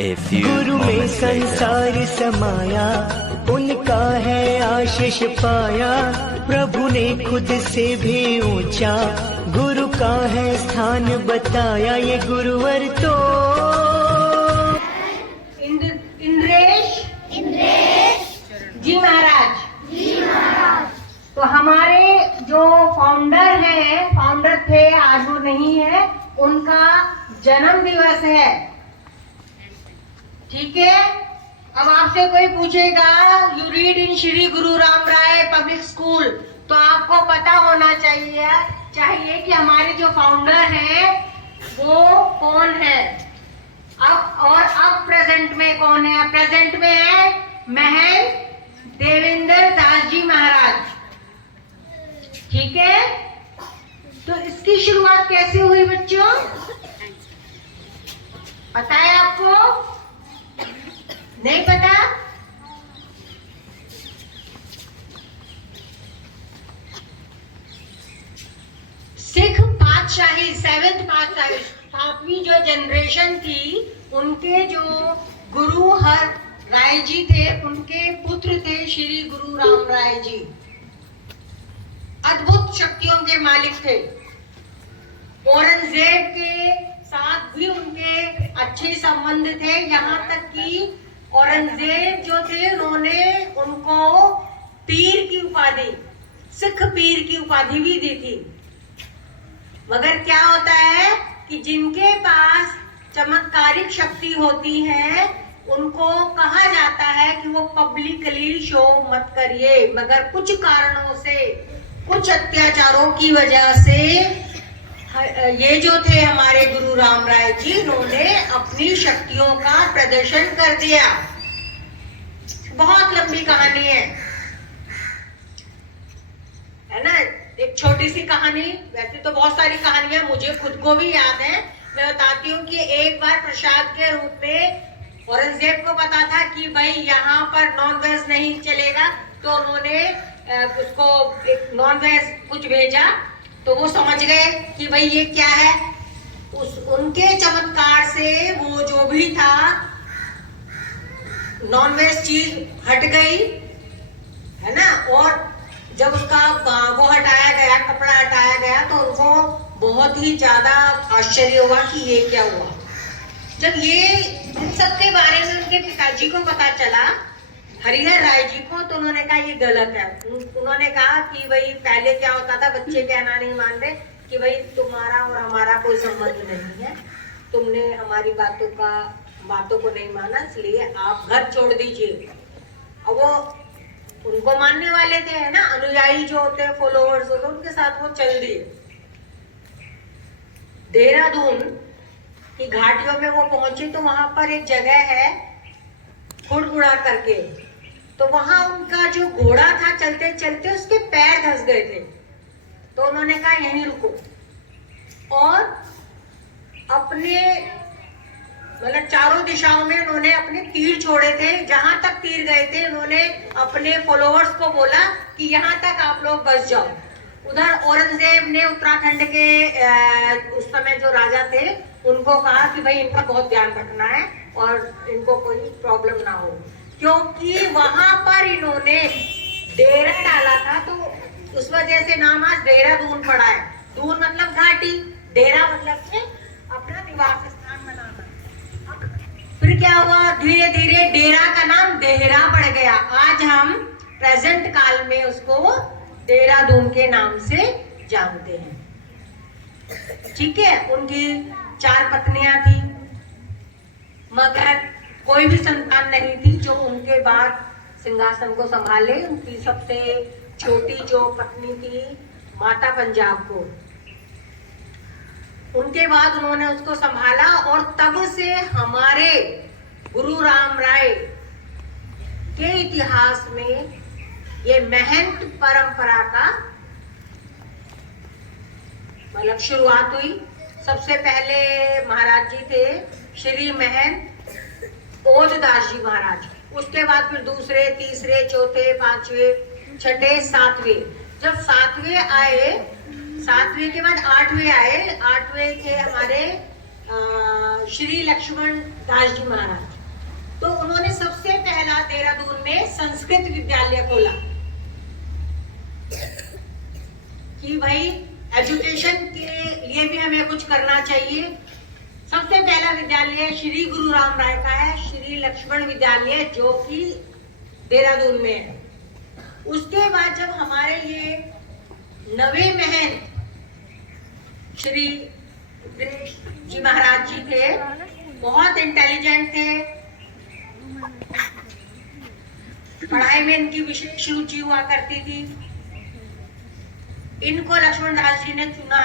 गुरु में संसार समाया, उनका है आशीष पाया। प्रभु ने खुद से भी ऊंचा गुरु का है स्थान बताया। ये गुरुवर तो इंद्रेश जी महाराज। तो हमारे जो फाउंडर थे, आज वो नहीं है, उनका जन्म दिवस है। ठीक है। अब आपसे कोई पूछेगा you read in Shri Guru Ram Rai public school, तो आपको पता होना चाहिए कि हमारे जो फाउंडर हैं वो कौन है। अब प्रेजेंट में कौन है? प्रेजेंट में है महंत देवेंद्र दास जी महाराज। ठीक है। तो इसकी शुरुआत कैसे हुई बच्चों, पता है आपको? नहीं पता? सिख पातशाही, 7th पातशाही, 7वीं जो जनरेशन थी, उनके जो गुरु हर राय जी थे, उनके पुत्र थे श्री गुरु राम राय जी। अद्भुत शक्तियों के मालिक थे। औरंगजेब के साथ भी उनके अच्छे संबंध थे, यहाँ तक कि औरंगजेब जो थे उन्होंने उनको पीर की उपाधि, सिख पीर की उपाधि भी दी थी। मगर क्या होता है कि जिनके पास चमत्कारिक शक्ति होती है उनको कहा जाता है कि वो पब्लिकली शो मत करिए। मगर कुछ कारणों से, कुछ अत्याचारों की वजह से ये जो थे हमारे गुरु राम राय जी, उन्होंने अपनी शक्तियों का प्रदर्शन कर दिया। बहुत लंबी कहानी है ना। एक छोटी सी कहानी, वैसे तो बहुत सारी कहानियां मुझे खुद को भी याद है। मैं बताती हूँ कि एक बार प्रसाद के रूप में औरंगजेब को पता था कि भाई यहाँ पर नॉन वेज नहीं चलेगा, तो उन्होंने उसको एक नॉन वेज कुछ भेजा। तो वो समझ गए कि भाई ये क्या है। उनके चमत्कार से वो जो भी था नॉन वेज चीज हट गई, है ना। और जब उसका वो हटाया गया, कपड़ा हटाया गया, तो उनको बहुत ही ज्यादा आश्चर्य हुआ कि ये क्या हुआ। जब ये इन सब के बारे में उनके पिताजी को पता चला, हरिहर राय जी को, तो उन्होंने कहा ये गलत है। उन्होंने कहा कि भाई पहले क्या होता था, बच्चे कहना नहीं मानते कि भाई तुम्हारा और हमारा कोई संबंध नहीं है, तुमने हमारी बातों को नहीं माना, इसलिए आप घर छोड़ दीजिए। अब वो उनको मानने वाले थे, है ना, अनुयायी जो होते हैं, फॉलोअर्स होते हैं, उनके साथ वो चल दिए। देहरादून की घाटियों में वो पहुंचे, तो वहां पर एक जगह है खुड़बुड़ा करके। तो वहां उनका जो घोड़ा था, चलते चलते उसके पैर धंस गए थे। तो उन्होंने कहा यहीं रुको, और अपने मतलब चारों दिशाओं में उन्होंने अपने तीर छोड़े थे। जहां तक तीर गए थे, उन्होंने अपने फॉलोअर्स को बोला कि यहाँ तक आप लोग बस जाओ। उधर औरंगजेब ने उत्तराखंड के उस समय जो राजा थे, उनको कहा कि भाई इनका बहुत ध्यान रखना है और इनको कोई प्रॉब्लम ना हो, क्योंकि वहां पर इन्होंने डेरा डाला था। तो उस वजह से नाम आज देहरादून पड़ा है। दून मतलब घाटी, डेरा मतलब अपना निवास स्थान बनाना। फिर क्या हुआ, धीरे धीरे डेरा का नाम देहरा पड़ गया। आज हम प्रेजेंट काल में उसको देहरादून के नाम से जानते हैं। ठीक है। उनकी 4 पत्नियां थी, मगर कोई भी संतान नहीं थी जो उनके बाद सिंहासन को संभाले। उनकी सबसे छोटी जो पत्नी थी माता पंजाब को, उनके बाद उन्होंने उसको संभाला। और तब से हमारे गुरु राम राय के इतिहास में ये महंत परंपरा का मतलब शुरुआत हुई। सबसे पहले महाराज जी थे श्री महंत ओजदास जी महाराज। उसके बाद फिर दूसरे, तीसरे, चौथे, 5वें, 6ठे, 7वें। जब 7वें आए, 7वें के बाद 8वें आए। 8वें थे हमारे श्री लक्ष्मण दास जी महाराज। तो उन्होंने सबसे पहला देहरादून में संस्कृत विद्यालय खोला कि भाई एजुकेशन के लिए भी हमें कुछ करना चाहिए। सबसे पहला विद्यालय श्री गुरु राम राय का है, श्री लक्ष्मण विद्यालय, जो कि देहरादून में है। उसके बाद जब हमारे ये नवे महंत श्री गणेश जी महाराज जी थे, बहुत इंटेलिजेंट थे, पढ़ाई में इनकी विशेष रुचि हुआ करती थी। इनको लक्ष्मण दास जी ने चुना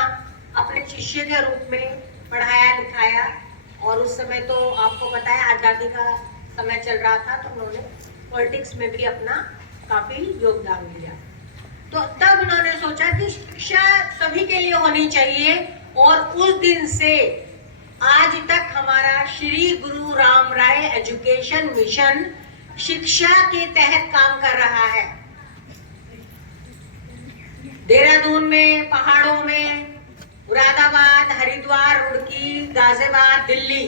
अपने शिष्य के रूप में, पढ़ाया लिखाया। और उस समय तो आपको पता है आजादी का समय चल रहा था, तो उन्होंने पॉलिटिक्स में भी अपना काफी योगदान दिया। तो तब उन्होंने सोचा कि शिक्षा सभी के लिए होनी चाहिए, और उस दिन से आज तक हमारा श्री गुरु राम राय एजुकेशन मिशन शिक्षा के तहत काम कर रहा है। देहरादून में, पहाड़ों में, मुरादाबाद, हरिद्वार, रुड़की, गाजियाबाद, दिल्ली,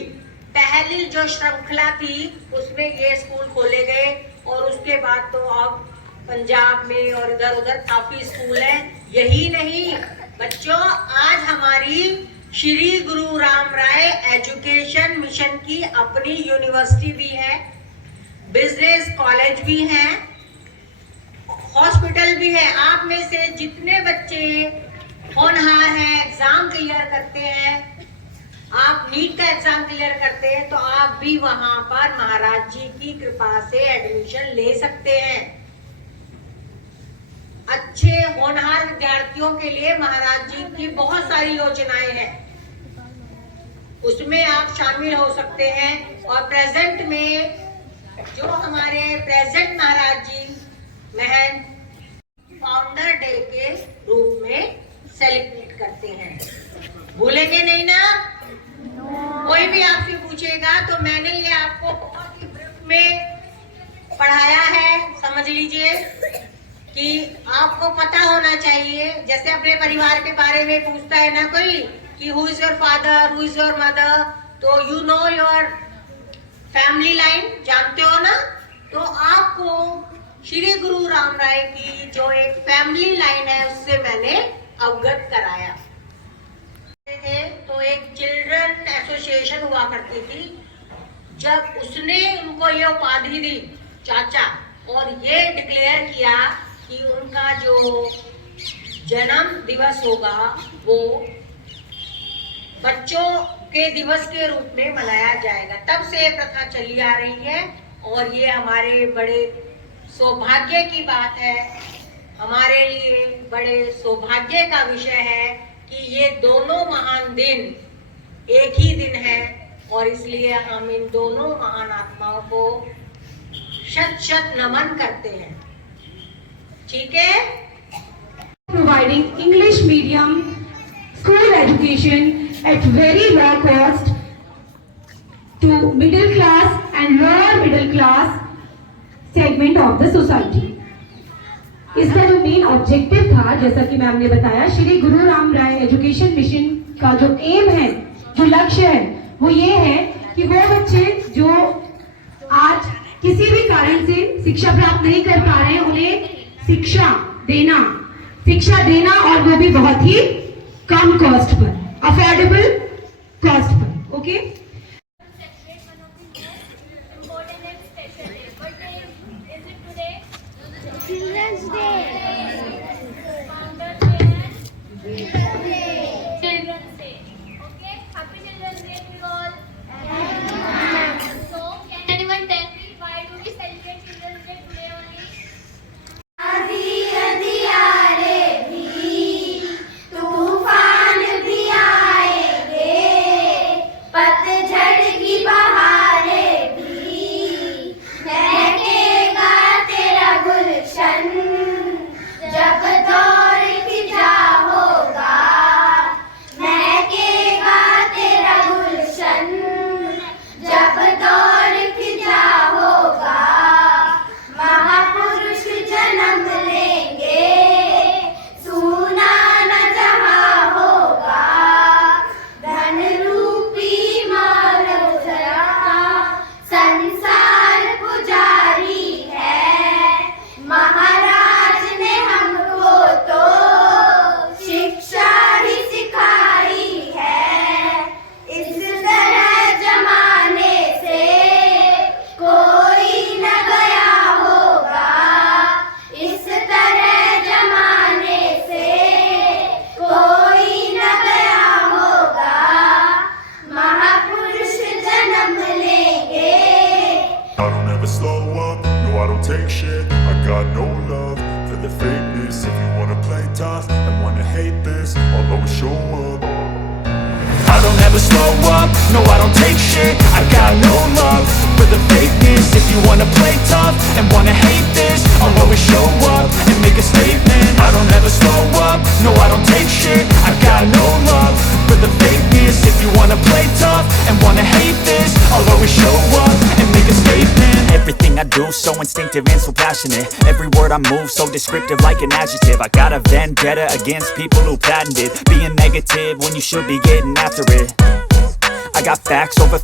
पहली जो श्रृंखला थी उसमें ये स्कूल खोले गए। और उसके बाद तो अब पंजाब में और इधर उधर काफी स्कूल हैं। यही नहीं बच्चों, आज हमारी श्री गुरु राम राय एजुकेशन मिशन की अपनी यूनिवर्सिटी भी है, बिजनेस कॉलेज भी है, हॉस्पिटल भी है। आप में से जितने बच्चे होनहार हैं, एग्जाम क्लियर करते हैं, आप नीट का एग्जाम क्लियर करते हैं, तो आप भी वहां पर महाराज जी की कृपा से एडमिशन ले सकते हैं। अच्छे होनहार विद्यार्थियों के लिए महाराज जी की बहुत सारी योजनाएं हैं, उसमें आप शामिल हो सकते हैं। और प्रेजेंट में जो हमारे प्रेजेंट महाराज जी महंत फाउंडर डे के रूप में सेलिब्रेट करते हैं, भूलेंगे नहीं ना? कोई भी आपसे पूछेगा तो मैंने ये आपको बहुत ही ब्रीफ में पढ़ाया है, समझ लीजिए कि आपको पता होना चाहिए। जैसे अपने परिवार के बारे में पूछता है ना कोई कि who is your father, who is your mother, तो you know your family line, जानते हो ना? तो आपको श्री गुरु राम राय की जो एक फैमिली लाइन है उससे मैंने अवगत कराया। तो एक चिल्ड्रन एसोसिएशन हुआ करती थी, जब उसने उनको ये उपाधि दी चाचा, और ये डिक्लेयर किया कि उनका जो जन्म दिवस होगा वो बच्चों के दिवस के रूप में मनाया जाएगा। तब से ये प्रथा चली आ रही है, और ये हमारे बड़े सौभाग्य की बात है, हमारे लिए बड़े सौभाग्य का विषय है कि ये दोनों महान दिन एक ही दिन है। और इसलिए हम इन दोनों महान आत्माओं को शत शत नमन करते हैं। ठीक है? Providing English medium school education at very low cost to middle class and lower middle class segment of the society. इसका जो मेन ऑब्जेक्टिव था, जैसा कि मैम ने बताया, श्री गुरु राम राय एजुकेशन मिशन का जो एम है, जो लक्ष्य है, वो ये है कि वो बच्चे जो आज किसी भी कारण से शिक्षा प्राप्त नहीं कर पा रहे हैं, उन्हें शिक्षा देना और वो भी बहुत ही कम कॉस्ट पर, अफोर्डेबल कॉस्ट पर। Okay, Children's Day. Children's Day. Okay, happy Children's Day to you all. So, can anyone tell me why do we celebrate Children's Day today only? अंधियारे भी तूफान भी आएंगे, पतझड़ tough and wanna hate this, I'll always show up. I don't ever slow up, no I don't take shit. I got no love for the fakeness. If you wanna play tough and wanna hate this, I'll always show up and make a statement. I don't ever slow up, no I don't take shit. I got no love for the fakeness. If you wanna play tough and wanna hate this, I'll always show up and make a statement. Everything I do so instinctive and so passionate. Every word I move so descriptive like an adjective. I got a vendetta against people who patented being negative when you should be getting after it. I got facts over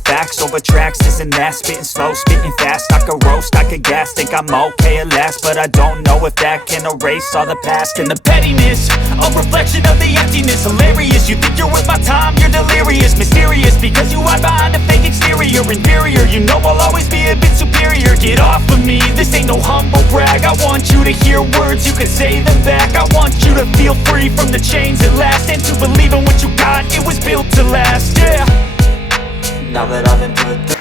tracks, this and that. Spitting slow, spitting fast. I could roast, I could gas. Think I'm okay at last, but I don't know if that can erase all the past. And the pettiness, a reflection of the emptiness. Hilarious, you think you're worth my time, you're delirious. Mysterious, because you hide behind a fake exterior. Inferior, you know I'll always be a bit superior. Get off of me, this ain't no humble brag. I want you to hear words, you can say them back. I want you to feel free from the chains at last, and to believe in what you got, it was built to last, yeah. Now that I've been put through